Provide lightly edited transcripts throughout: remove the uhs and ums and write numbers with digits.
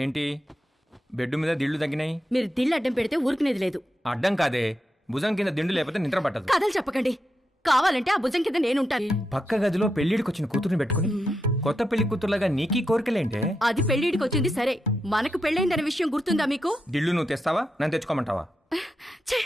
ఏంటి బెడ్ మీద దిళ్ళు తగ్గినాయి? మీరు దిళ్ళు అడ్డం పెడితే ఊరుకునేది లేదు. అడ్డం కాదే, భుజం కింద దిండు లేకపోతే నిద్ర పట్టదు. కథలు చెప్పకండి. కావాలంటే ఆ భుజం కింద నేనుంటాను. పక్క గదిలో పెళ్లిడికి వచ్చిన కూతురుని పెట్టుకుని కొత్త పెళ్లి కూతురులాగా నీకీ కోరికలేంటే? అది పెళ్లిడికి వచ్చింది సరే, మనకు పెళ్ళైందనే విషయం గుర్తుందా మీకు? దిళ్ళు నువ్వు తెస్తావా, నన్ను తెచ్చుకోమంటావా? ఛే!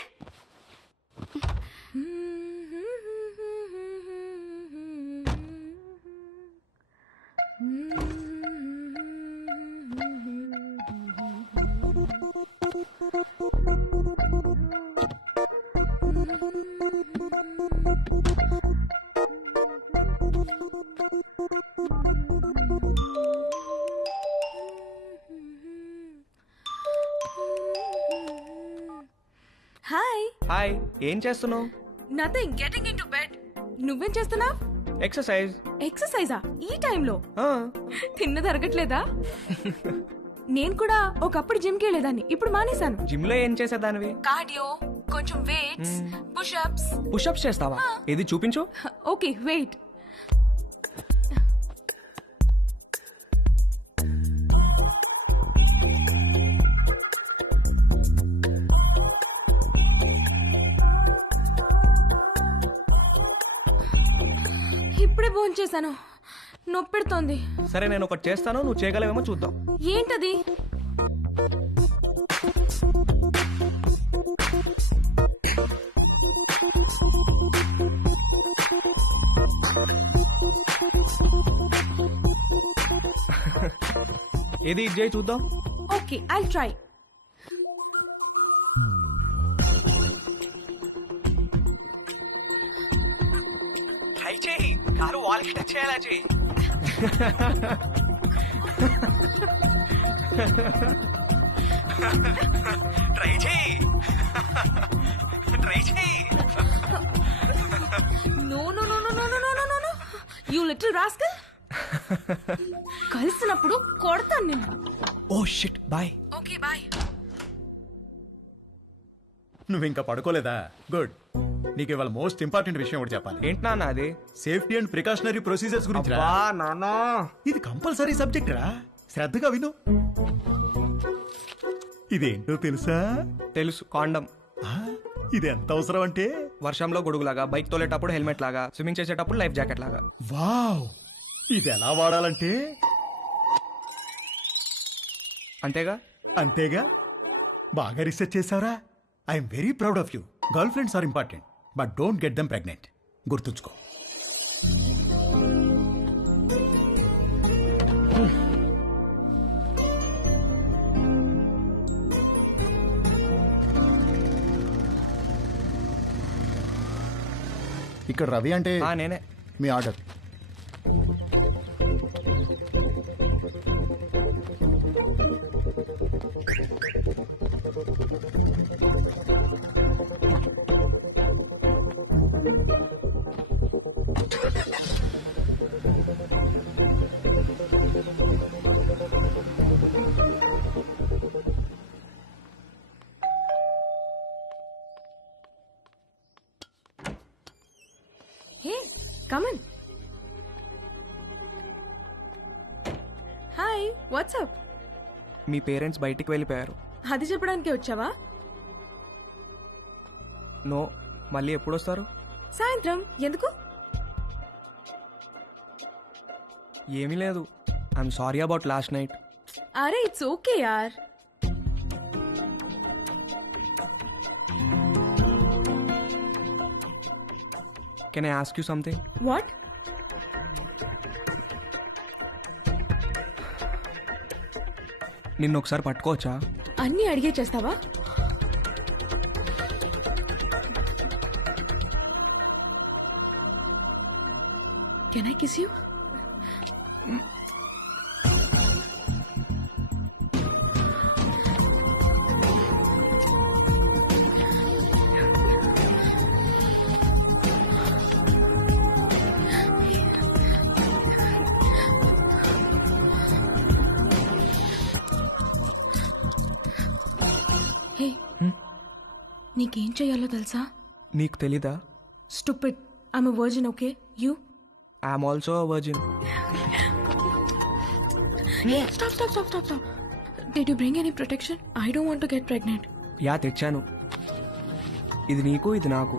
హాయ్. హాయ్, ఏం చేస్తున్నావు? Nothing, getting into bed. నువ్వేం చేస్తున్నావ్? ఎక్సర్సైజ్. ఎక్సర్సైజా ఈ టైంలో? తిన్నది అరగట్లేదా? నేను కూడా ఒకప్పుడు జిమ్ కి వెళ్ళేదాన్ని, ఇప్పుడు మానేశాను. జిమ్ లో ఏం చేసేదానివి? కార్డియో, కొంచెం వెయిట్స్, పుషప్స్. పుషప్స్ చేస్తావా? ఏది చూపించు. Okay wait. ఇప్పుడే భోంచేశాను, నొప్పెడుతోంది. సరే నేను ఒకటి చేస్తాను, నువ్వు చేయగలవేమో చూద్దాం. ఏంటది? ఏది ఇది చేయి చూద్దాం. Okay I'll try. ట్రై చేయి, కారు వాల్కి టచ్ చేయాలా చేయి. ట్రై చేయి, ట్రై చేయి. No no no no no no no no no, you little rascal. కలిసినప్పుడు కొడతాను నిన్ను. Oh shit, bye. Okay bye. నువ్వు ఇంకా పడుకోలేదా? గుడ్. నీకు ఇవాళ మోస్ట్ ఇంపార్టెంట్ విషయం ఒకటి చెప్పాలి. ఏంటి నాన్న అది? సేఫ్టీ అండ్ ప్రికాషనరీ ప్రొసీజర్స్ గురించి రా. నాన్నా, ఇది కంపల్సరీ సబ్జెక్ట్ రా, శ్రద్ధగా విను. ఇదేంటో తెలుసా? తెలుసు, కాండం. ఆ, ఇది ఎంత అవసరం అంటే వర్షంలో గొడుగులాగా, బైక్ తోలేటప్పుడు హెల్మెట్ లాగా, స్విమ్మింగ్ చేసేటప్పుడు లైఫ్ జాకెట్ లాగా. వావ్, ఇది ఎలా వాడాలంటే అంతేగా? అంతేగా. బాగా రీసెర్చ్ చేసావురా. I'm very proud of you. Girlfriends are important, but don't get them pregnant. గుర్తుంచుకో. ఇక్కడ రవి అంటే నేనే. మీ order. Hey come on. Hi, what's up? మీ పేరెంట్స్ బయటికి వెళ్ళిపోయారు. అది చెప్పడానికి వచ్చావా? నో, మళ్ళీ ఎప్పుడు వస్తారు? సాయంత్రం. ఎందుకు? ఏమీ లేదు. I'm sorry about last night. అరే ఇట్స్ ఓకే యార్. Can I ask you something? What? నిన్ను ఒకసారి పట్టుకోవచ్చా? అన్నీ అడిగే చేస్తావా? Can I kiss you? Hey, నీకేం చెయ్యాలో తెలుసా? నీకు తెలీదా? Stupid. I'm a virgin, okay? You? I'm also a virgin. Stop. Did you bring any protection? I don't want to get pregnant. Yeah తెచ్చాను. ఇది నీకు, ఇది నాకు.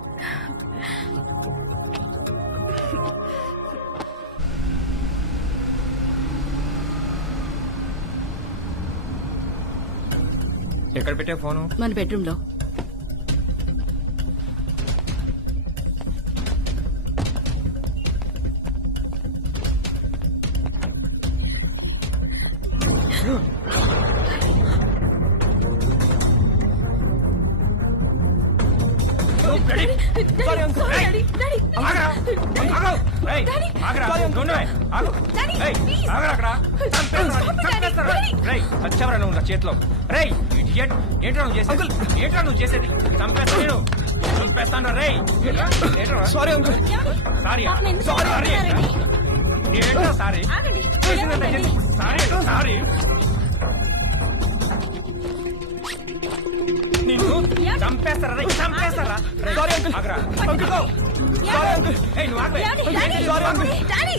ఎక్కడ పెట్టే ఫోను? మన బెడ్రూమ్ లో. Sorry, uncle. Sorry, Hey. Daddy. ఆగరా. ఆగు. ఏయ్, ఆగరా. ఉండువే. ఆగు. Daddy, ఏయ్, please. ఆగరా అక్కడ. చంపేస్తారా? రేయ్, చచ్చావరా నువ్వు నా చేతిలో. రేయ్, idiot. ఏంట్రా నువ్వు చేసేది? ఏంట్రా నువ్వు చేసేది? చంపేస్తా నేను. చంపేస్తాను రేయ్. ఏంట్రా? Sorry uncle. సారీ. పాపం ఎందుకు సారీ. కొడుతున్నారండి? ఏంట్రా సారీ? ఆగండి. చేసిందంతా చేసి సారీ. సారీ. నిన్ను చంపేస్తారా రేయ్, చంపేస్తారా? Sorry uncle. ఆగరా. Uncle sorry uncle. ఏయ్, నువ్వు ఆగవే. Sorry uncle. Daddy.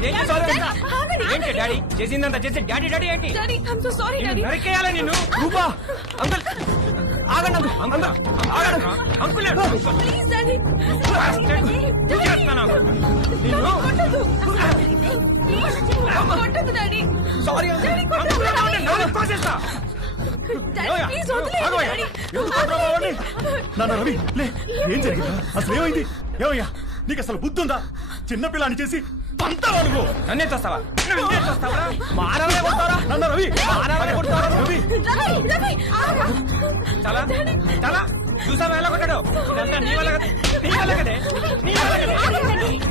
ఏంటి Daddy, సారీ? ఆగండి. ఏంటి డాడీ చేసిందంతా చేసి డాడీ డాడీ ఏంటి? Daddy, I'm so sorry, నిన్ను Daddy. నరికేయాలా నిన్ను? రూపా అంకుల్ ఆగండి అంకుల్. అంకుల్ ఆగండి. Uncle Please, Daddy. చేస్తాను నిన్ను. కొట్టొద్దు. కొట్టొద్దు, Daddy. Sorry uncle. Daddy, కొట్టొద్దు, Daddy. కోసేస్తా. Daddy, please వదిలేయండి, ఆగవయ్యా. Daddy. ఎందుకు కొట్టరావండి? నాన్న రవి లే, ఏం జరిగిందా? అసలు ఏమైంది? ఏమయ్యా నీకు అసలు బుద్ధి ఉందా? చిన్నపిల్లని చేసి పంతావా నువ్వు? నన్నే తోస్తావా? నన్నే తోస్తావా? మానవే కొడతారా? నాన్న రవి మానవే కొడతారా? రవి Daddy, ఆగు. చాలా చాలా చూసావా ఎలా కొట్టాడు? ఇదంతా నీ వల్ల కదే, నీ వల్ల కదే, నీ వల్ల కదే.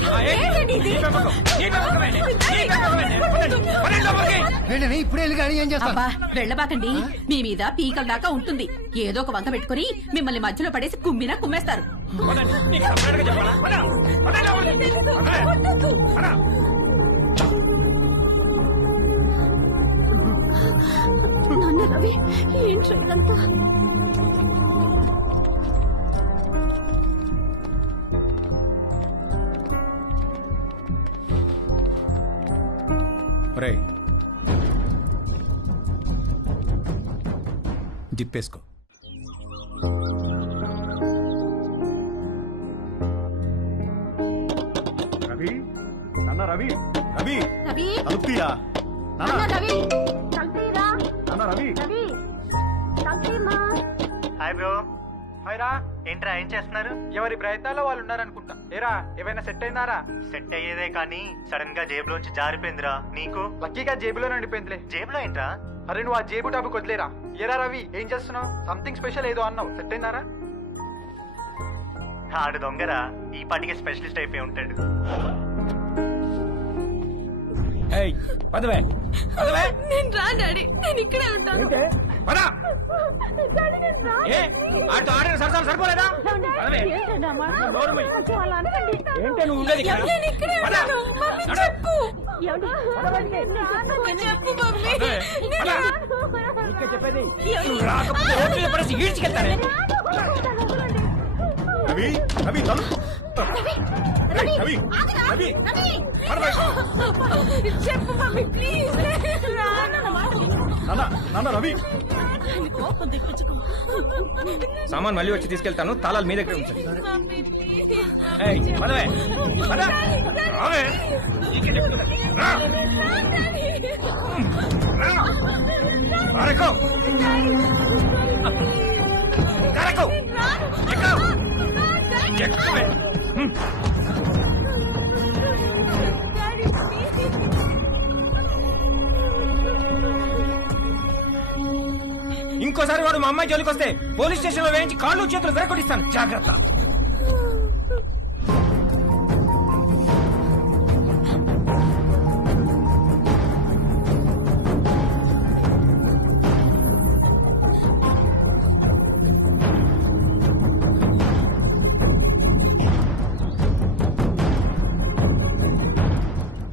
ఆ, ఏంటి? నీ పెంపకం, నీ పెంపకమే, నీ పెంపకమే. పదండి లోపలికి. ఇప్పుడే వెళ్ళి కానీ ఏం చేస్తాను? అబ్బా వెళ్ళబాకండి. మీ మీద పీకల దాకా ఉంటుంది. ఏదో ఒక వంక పెట్టుకుని మిమ్మల్ని మధ్యలో పడేసి కుమ్మినా కుమ్మేస్తారు. పదండి. నీకు సపరేట్గా చెప్పాలా? పదండి లోపలికి. పదండి. పద. నాన్న రవి ఏంట్రా ఇదంతా? రే జిప్పేసుకో. రవి నాన్న రవి రవి రవి తలుపుతీయా నాన్న రవి తలుపుతీరా. నాన్న రవి. రవి తలుపుతీమా. Hi bro. హాయ్ రా. ఏంట్రా ఏం చేస్తున్నారు? ఎవరి ప్రయత్నాల్లో వాళ్ళు ఉన్నారనుకుంటా. ఏరా ఏమైనా సెట్ అయిందారా? సెట్ అయ్యేదే కానీ సడన్ గా జేబులోంచి జారిపోయిందిరా. నీకు? లక్కీగా జేబులో నడిపోయిందిలే. జేబులో ఏంట్రా? అరే నువ్వు ఆ జేబు టాపిక్ వదిలేరా. ఏరా రవి ఏం చేస్తున్నావు? సంథింగ్ స్పెషల్ ఏదో అన్నావు, సెట్ అయిందారా? ఆడు దొంగరా. ఈ పాటికి స్పెషలిస్ట్ అయిపోయి ఉంటాడు. ఏయ్, పదవే పదవే. నేను రా, Daddy. నేను ఇక్కడే ఉంటాను. పద. Daddy, నేను రా. ఏ ఆటో ఆడిన సరసాలు సరిపోలేదా? పదవే. నోరు మూయి. ఏంటే నువ్వు ఉండేది ఇక్కడ? నేను ఇక్కడే పద. ఉంటాను. మమ్మీ నడు. చెప్పు. చెప్పు మమ్మీ. పదవే. పద. నీకే చెప్పేది. నువ్వు రాకపోతే ఓట్లు చెప్పేసి ఈడ్చికెళ్తానే. రవి రవి తలుపు. రేయ్, రవి రవి పద. చెప్పు మమ్మీ ప్లీజ్. నాన్న నాన్న రవి సామాన్ మళ్ళీ వచ్చి తీసుకెళ్తాను. తాళాలు మీ దగ్గర ఉంచండి. Mummy please. ఏయ్, పదవే పద. రావే. నీకే చెప్తున్నా. రా. రా. అరెక్కో. కరెక్కో. ఎక్కు. ఎక్కువే. ఇంకోసారి వాడు మా అమ్మాయి జోలికి వస్తే పోలీస్ స్టేషన్ లో వేయించి కాళ్ళు చేతులు విరగొట్టిస్తాను. జాగ్రత్త.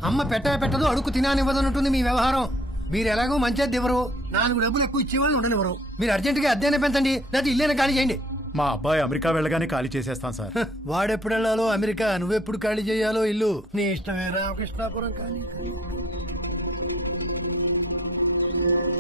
అమ్మ పెట్టదు అడుగు తినానివ్వదన్నట్టుంది మీ వ్యవహారం. మీరు ఎలాగో మంచిది ఇవ్వరు, 4 డబ్బులు ఎక్కువ ఇచ్చేవాళ్ళు ఉండనివ్వరు. మీరు అర్జెంటుగా అద్దెనే పెంచండి, లేకపోతే ఇల్లేనే ఖాళీ చేయండి. మా అబ్బాయి అమెరికా వెళ్ళగానే ఖాళీ చేసేస్తాం సార్. వాడెప్పుడు వెళ్ళాలో అమెరికా, నువ్వెప్పుడు ఖాళీ చేయాలో ఇల్లు నీ ఇష్టమే. రామకృష్ణాపురం ఖాళీ.